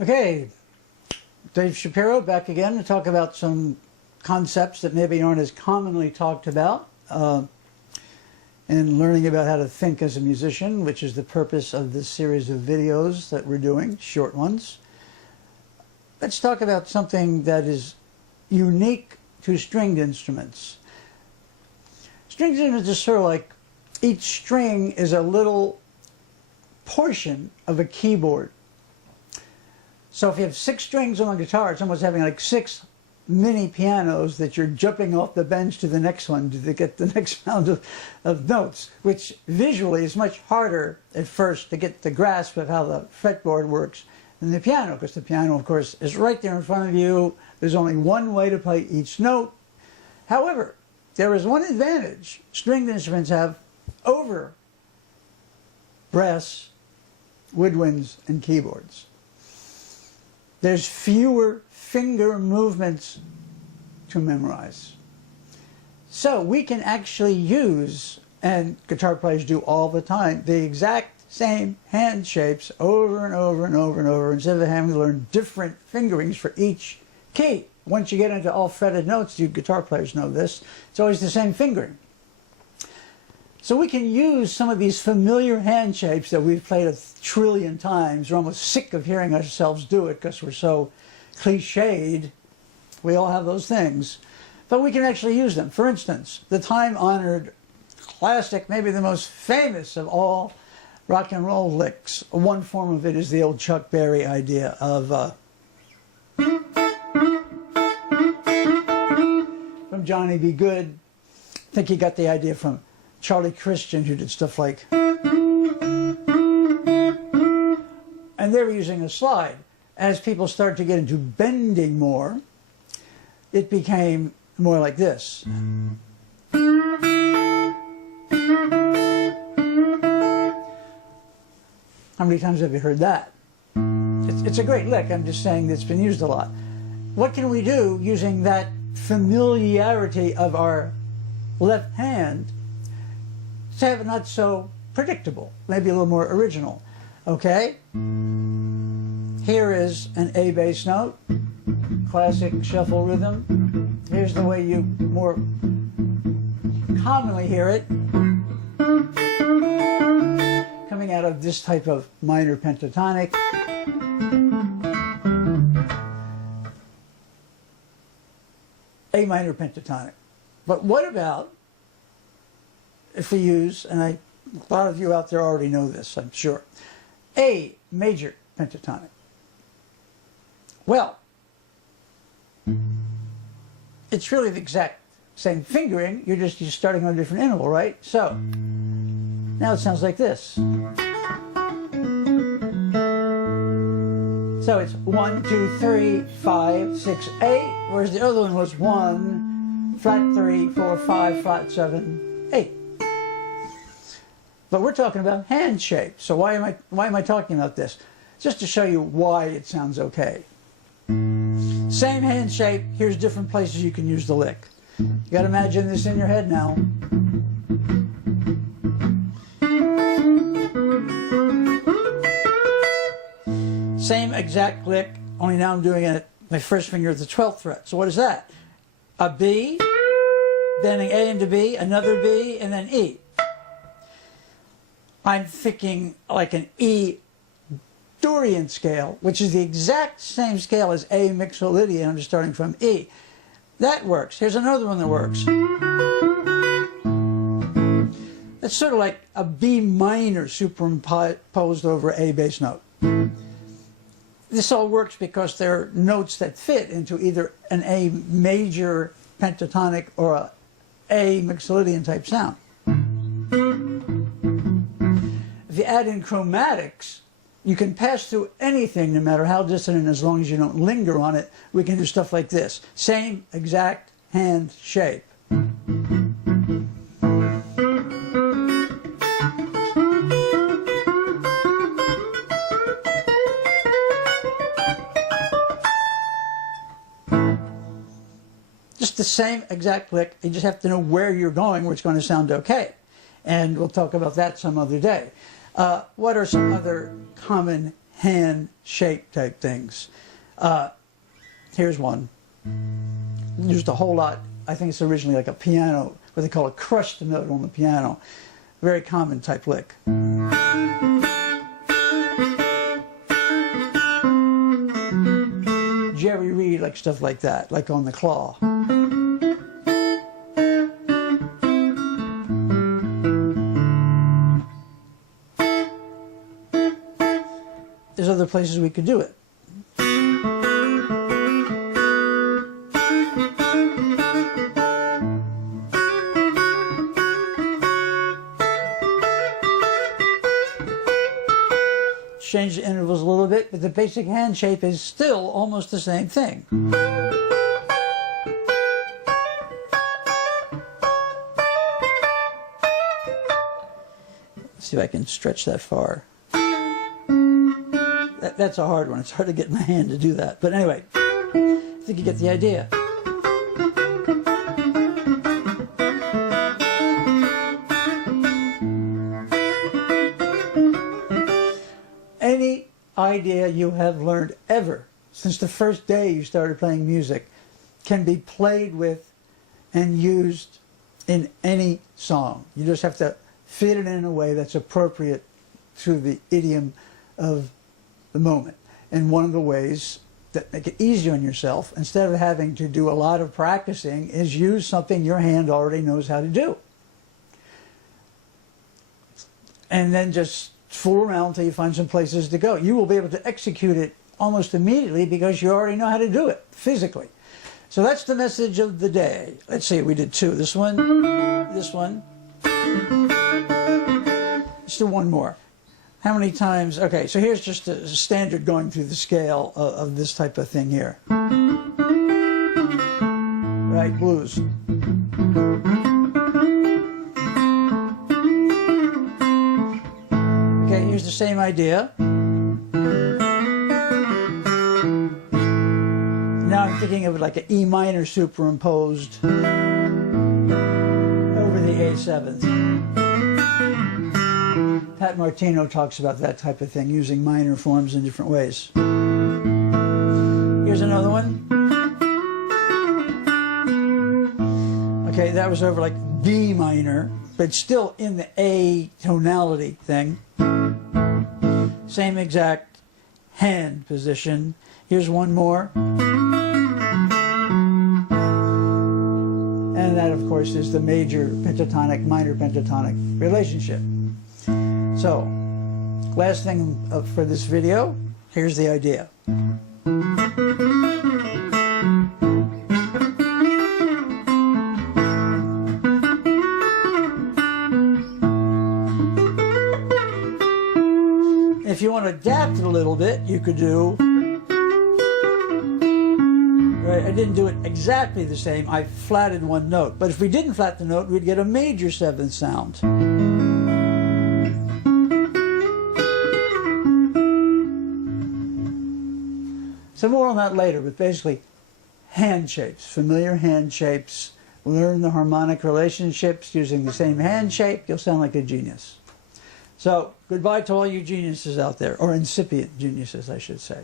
Okay, Dave Shapiro back again to talk about some concepts that maybe aren't as commonly talked about and learning about how to think as a musician, which is the purpose of this series of videos that we're doing, short ones. Let's talk about something that is unique to stringed instruments. Stringed instruments is sort of like each string is a little portion of a keyboard. So if you have 6 strings on a guitar, it's almost having like 6 mini pianos that you're jumping off the bench to the next one to get the next round of notes, which visually is much harder at first to get the grasp of how the fretboard works than the piano, because the piano, of course, is right there in front of you. There's only one way to play each note. However, there is one advantage stringed instruments have over brass, woodwinds, and keyboards. There's fewer finger movements to memorize. So we can actually use, and guitar players do all the time, the exact same hand shapes over and over and over and over instead of having to learn different fingerings for each key. Once you get into all fretted notes, you guitar players know this, it's always the same fingering. So we can use some of these familiar hand shapes that we've played 1 trillion times. We're almost sick of hearing ourselves do it because we're so cliched. We all have those things. But we can actually use them. For instance, the time-honored classic, maybe the most famous of all rock and roll licks. One form of it is the old Chuck Berry idea of from Johnny B. Good. I think he got the idea from Charlie Christian, who did stuff like, and they were using a slide. As people started to get into bending more, it became more like this. How many times have you heard that? It's a great lick. I'm just saying that it's been used a lot. What can we do using that familiarity of our left hand to have it not so predictable, maybe a little more original? Okay? Here is an A bass note, classic shuffle rhythm. Here's the way you more commonly hear it, coming out of this type of minor pentatonic. A minor pentatonic. But what about if we use, and a lot of you out there already know this, I'm sure, A major pentatonic? Well, it's really the exact same fingering, you're just starting on a different interval, right? So, now it sounds like this. So it's 1, 2, 3, 5, 6, 8, whereas the other one was 1, flat 3, 4, 5, flat 7, 8. But we're talking about hand shape. So why am I talking about this? Just to show you why it sounds okay. Same hand shape, here's different places you can use the lick. You got to imagine this in your head now. Same exact lick, only now I'm doing it at my first finger at the 12th fret. So what is that? A B, then an A into B, another B, and then E. I'm thinking like an E Dorian scale, which is the exact same scale as A Mixolydian. I'm just starting from E. That works. Here's another one that works. It's sort of like a B minor superimposed over A bass note. This all works because they're notes that fit into either an A major pentatonic or a A Mixolydian type sound. If you add in chromatics, you can pass through anything no matter how dissonant as long as you don't linger on it. We can do stuff like this. Same exact hand shape. Just the same exact lick. You just have to know where you're going where it's going to sound okay. And we'll talk about that some other day. What are some other common hand shape type things. Here's one. Used a whole lot. I think it's originally like a piano, what they call a crushed note on the piano. Very common type lick. Jerry Reed, like stuff like that, like on the claw. There's other places we could do it. Change the intervals a little bit, but the basic hand shape is still almost the same thing. Let's see if I can stretch that far. That's a hard one. It's hard to get my hand to do that. But anyway, I think you get the idea. Any idea you have learned ever since the first day you started playing music can be played with and used in any song. You just have to fit it in a way that's appropriate to the idiom of the moment. And one of the ways that make it easier on yourself, instead of having to do a lot of practicing, is use something your hand already knows how to do. And then just fool around until you find some places to go. You will be able to execute it almost immediately because you already know how to do it physically. So that's the message of the day. Let's see, we did two. This one, this one. Let's do one more. How many times? Okay, so here's just a standard going through the scale of this type of thing here. Right, blues. Okay, here's the same idea. Now I'm thinking of it like an E minor superimposed over the A7th. Pat Martino talks about that type of thing, using minor forms in different ways. Here's another one. Okay, that was over like B minor, but still in the A tonality thing. Same exact hand position. Here's one more. And that, of course, is the major pentatonic, minor pentatonic relationship. So, last thing for this video, here's the idea. If you want to adapt it a little bit, you could do... Right, I didn't do it exactly the same. I flatted one note. But if we didn't flat the note, we'd get a major seventh sound. So more on that later, but basically hand shapes, familiar hand shapes. Learn the harmonic relationships using the same hand shape. You'll sound like a genius. So goodbye to all you geniuses out there, or incipient geniuses, I should say.